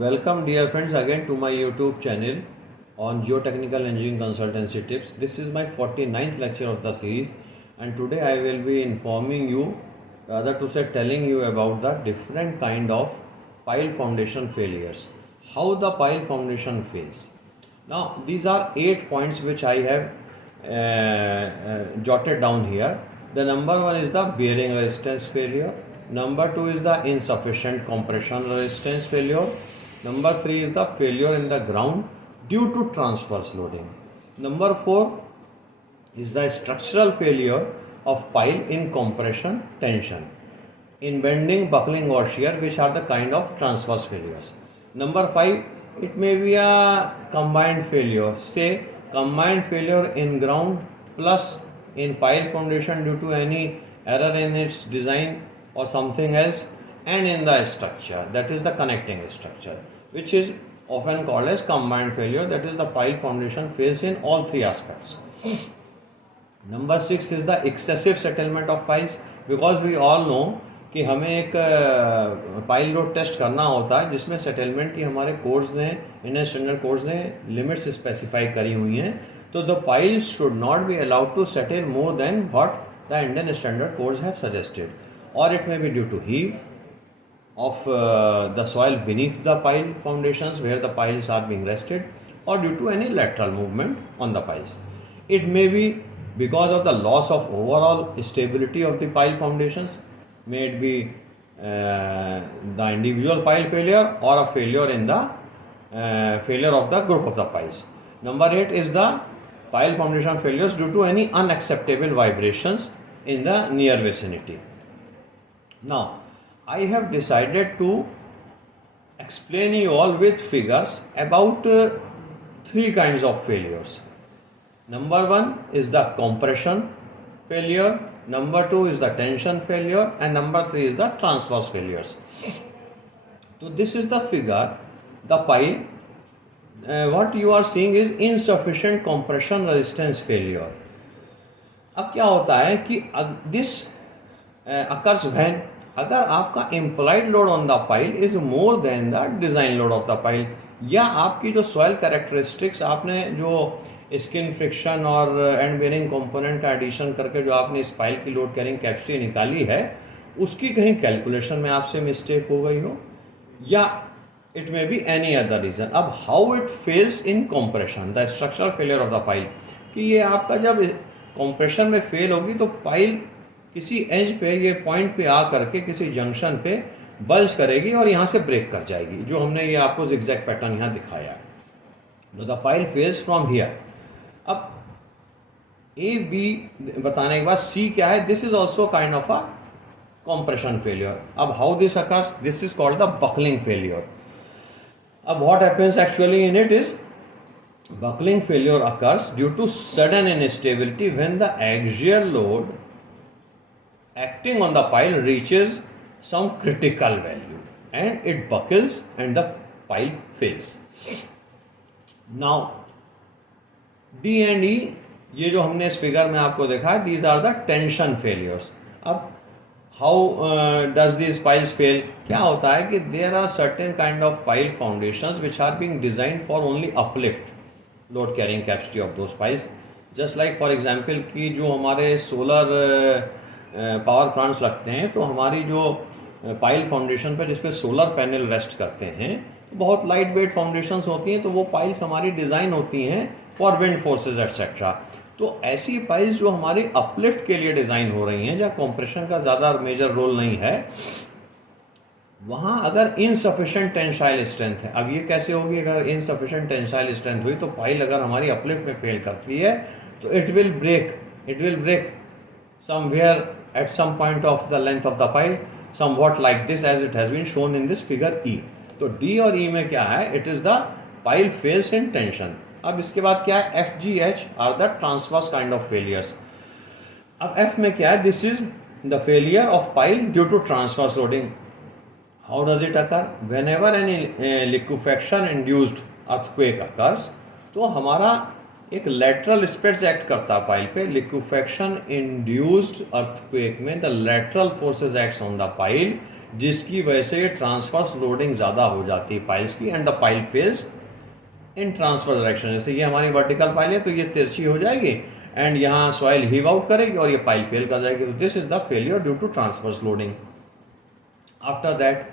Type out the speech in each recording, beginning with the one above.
Welcome dear friends again to my YouTube channel on Geotechnical Engineering Consultancy Tips. This is my 49th lecture of the series and today I will be informing you, rather to say telling you about the different kind of pile foundation failures. How the pile foundation fails. Now these are 8 points which I have jotted down here. The number 1 is the bearing resistance failure. Number 2 is the insufficient compression resistance failure. Number 3 is the failure in the ground due to transverse loading. Number 4 is the structural failure of pile in compression tension, in bending, buckling or shear, which are the kind of transverse failures. Number 5, it may be a combined failure, say combined failure in ground plus in pile foundation due to any error in its design or something else, and in the structure, that is the connecting structure, which is often called as combined failure, that is the pile foundation fails in all 3 aspects. Number 6 is the excessive settlement of piles, because we all know कि हमें एक pile load test करना होता है जिसमें settlement की हमारे codes ने, इंडियन स्टैंडर्ड कोड्स ने लिमिट्स स्पेसिफाई करी हुई हैं. तो the pile should not be allowed to settle more than what the Indian standard codes have suggested, और it may be due to heave of the soil beneath the pile foundations where the piles are being rested, or due to any lateral movement on the piles. It may be because of the loss of overall stability of the pile foundations, may it be the individual pile failure or a failure in the failure of the group of the piles. Number 8 is the pile foundation failures due to any unacceptable vibrations in the near vicinity. Now I have decided to explain you all with figures about 3 kinds of failures. Number 1 is the compression failure, number 2 is the tension failure, and number 3 is the transverse failures. So this is the figure, the pile. What you are seeing is insufficient compression resistance failure. अब क्या होता है कि this occurs when अगर आपका implied load on the pile is more than the design load of the pile, या आपकी जो सॉइल कैरेक्टरिस्टिक्स आपने जो स्किन फ्रिक्शन और एंड बेरिंग कंपोनेंट का एडिशन करके जो आपने इस पाइल की लोड कैरिंग कैपेसिटी निकाली है उसकी कहीं कैलकुलेशन में आपसे मिस्टेक हो गई हो, या it may be any other reason. अब how it fails in compression, the structural failure of the pile, कि ये आपका जब कॉम्प्रेशन में फेल होगी तो पाइल किसी एज पे, ये पॉइंट पे आ करके किसी जंक्शन पे बल्ज करेगी और यहाँ से ब्रेक कर जाएगी, जो हमने ये आपको जिगजैग पैटर्न यहाँ दिखाया है. तो the pile fails from here. अब ए बी बताने के बाद सी क्या है, this is also kind of a compression failure. अब how this occurs, this is called the buckling failure. अब what happens actually in it is buckling failure occurs due to sudden instability when the axial load acting on the pile reaches some critical value and it buckles and the pile fails. Now D and E, ये जो हमने इस figure में आपको देखा है, these are the tension failures. अब how does these piles fail? क्या होता है कि there are certain kind of pile foundations which are being designed for only uplift load carrying capacity of those piles. Just like for example कि जो हमारे solar power plants लगते हैं, तो हमारी जो पाइल फाउंडेशन पर जिस पे सोलर पैनल रेस्ट करते हैं तो बहुत लाइट वेट फाउंडेशंस होती हैं, तो वो पाइल्स हमारी डिज़ाइन होती हैं फॉर विंड फोर्सेस एट्सेट्रा. तो ऐसी पाइल्स जो हमारी अपलिफ्ट के लिए डिज़ाइन हो रही हैं, जहाँ कॉम्प्रेशन का ज़्यादा मेजर रोल नहीं है, वहाँ अगर इनसफिशेंट टेंसाइल स्ट्रेंथ है. अब ये कैसे होगी, अगर इनसफिशेंट टेंसाइल स्ट्रेंथ हुई तो पाइल अगर हमारी अपलिफ्ट में फेल करती है तो it will break somewhere at some point of the length of the pile, somewhat like this as it has been shown in this figure E. तो D और E में क्या है, it is the pile fails in tension. अब इसके बाद क्या है, F, G, H are the transverse kind of failures. अब F में क्या है, this is the failure of pile due to transverse loading. How does it occur? Whenever any liquefaction induced earthquake occurs, तो हमारा एक लेटरल स्पेट्स एक्ट करता है pile पे. लिक्विफेक्शन इंड्यूस्ड अर्थक्वेक में the lateral forces acts on the pile जिसकी वजह से ये ट्रांसवर्स लोडिंग ज़्यादा हो जाती है पाइल्स की, and the pile fails in transfer direction. जैसे ये हमारी वर्टिकल पाइल है तो ये तिरछी हो जाएगी एंड यहाँ सॉइल हीव आउट करेगी और ये पाइल फेल कर जाएगी। तो this is the failure due to transverse loading. After that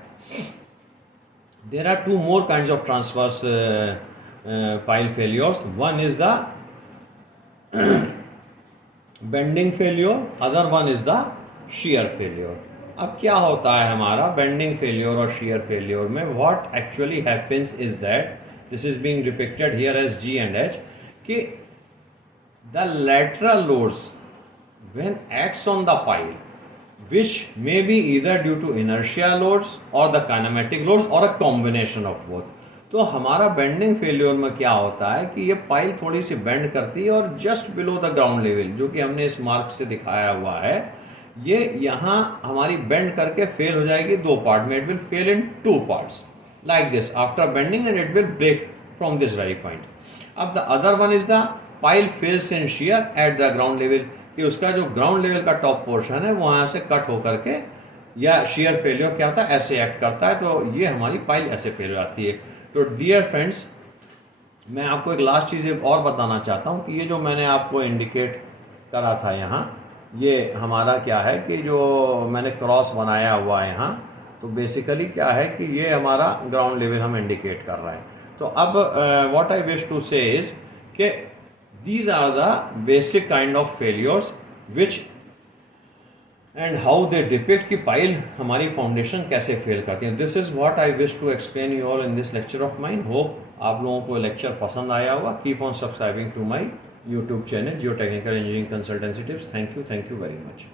there are two more kinds of transverse pile failures. One is the bending failure, other one is the shear failure. अब क्या होता है हमारा bending failure और shear failure में? What actually happens is that this is being depicted here as G and H कि the lateral loads when acts on the pile which may be either due to inertia loads or the kinematic loads or a combination of both. तो हमारा bending failure में क्या होता है कि ये pile थोड़ी सी बेंड करती है और just below the ground level, जो कि हमने इस मार्क से दिखाया हुआ है, ये यहाँ हमारी बेंड करके फेल हो जाएगी दो पार्ट में। It will fail in two parts like this after bending and it will break from this very point. अब the other one is the pile fails in shear at the ground level, कि उसका जो ground level का top portion है वो यहाँ से cut होकर के या शियर फेलियर क्या होता है ऐसे एक्ट करता है, तो ये हमारी पाइल ऐसे फेल हो जाती है। तो डियर फ्रेंड्स, मैं आपको एक लास्ट चीज़ और बताना चाहता हूँ कि ये जो मैंने आपको इंडिकेट करा था यहाँ, ये हमारा क्या है कि जो मैंने क्रॉस बनाया हुआ है यहाँ, तो बेसिकली क्या है कि ये हमारा ग्राउंड लेवल हम इंडिकेट कर रहे हैं। तो अब what I wish to say is कि these are the basic kind of failures which and how they depict कि पाइल हमारी फाउंडेशन कैसे फेल करती है। This is what I wish to explain you all in this lecture of mine. Hope आप लोगों को lecture पसंद आया होगा। Keep on subscribing to my YouTube channel Geo Technical Engineering Consultancy Tips. Thank you very much.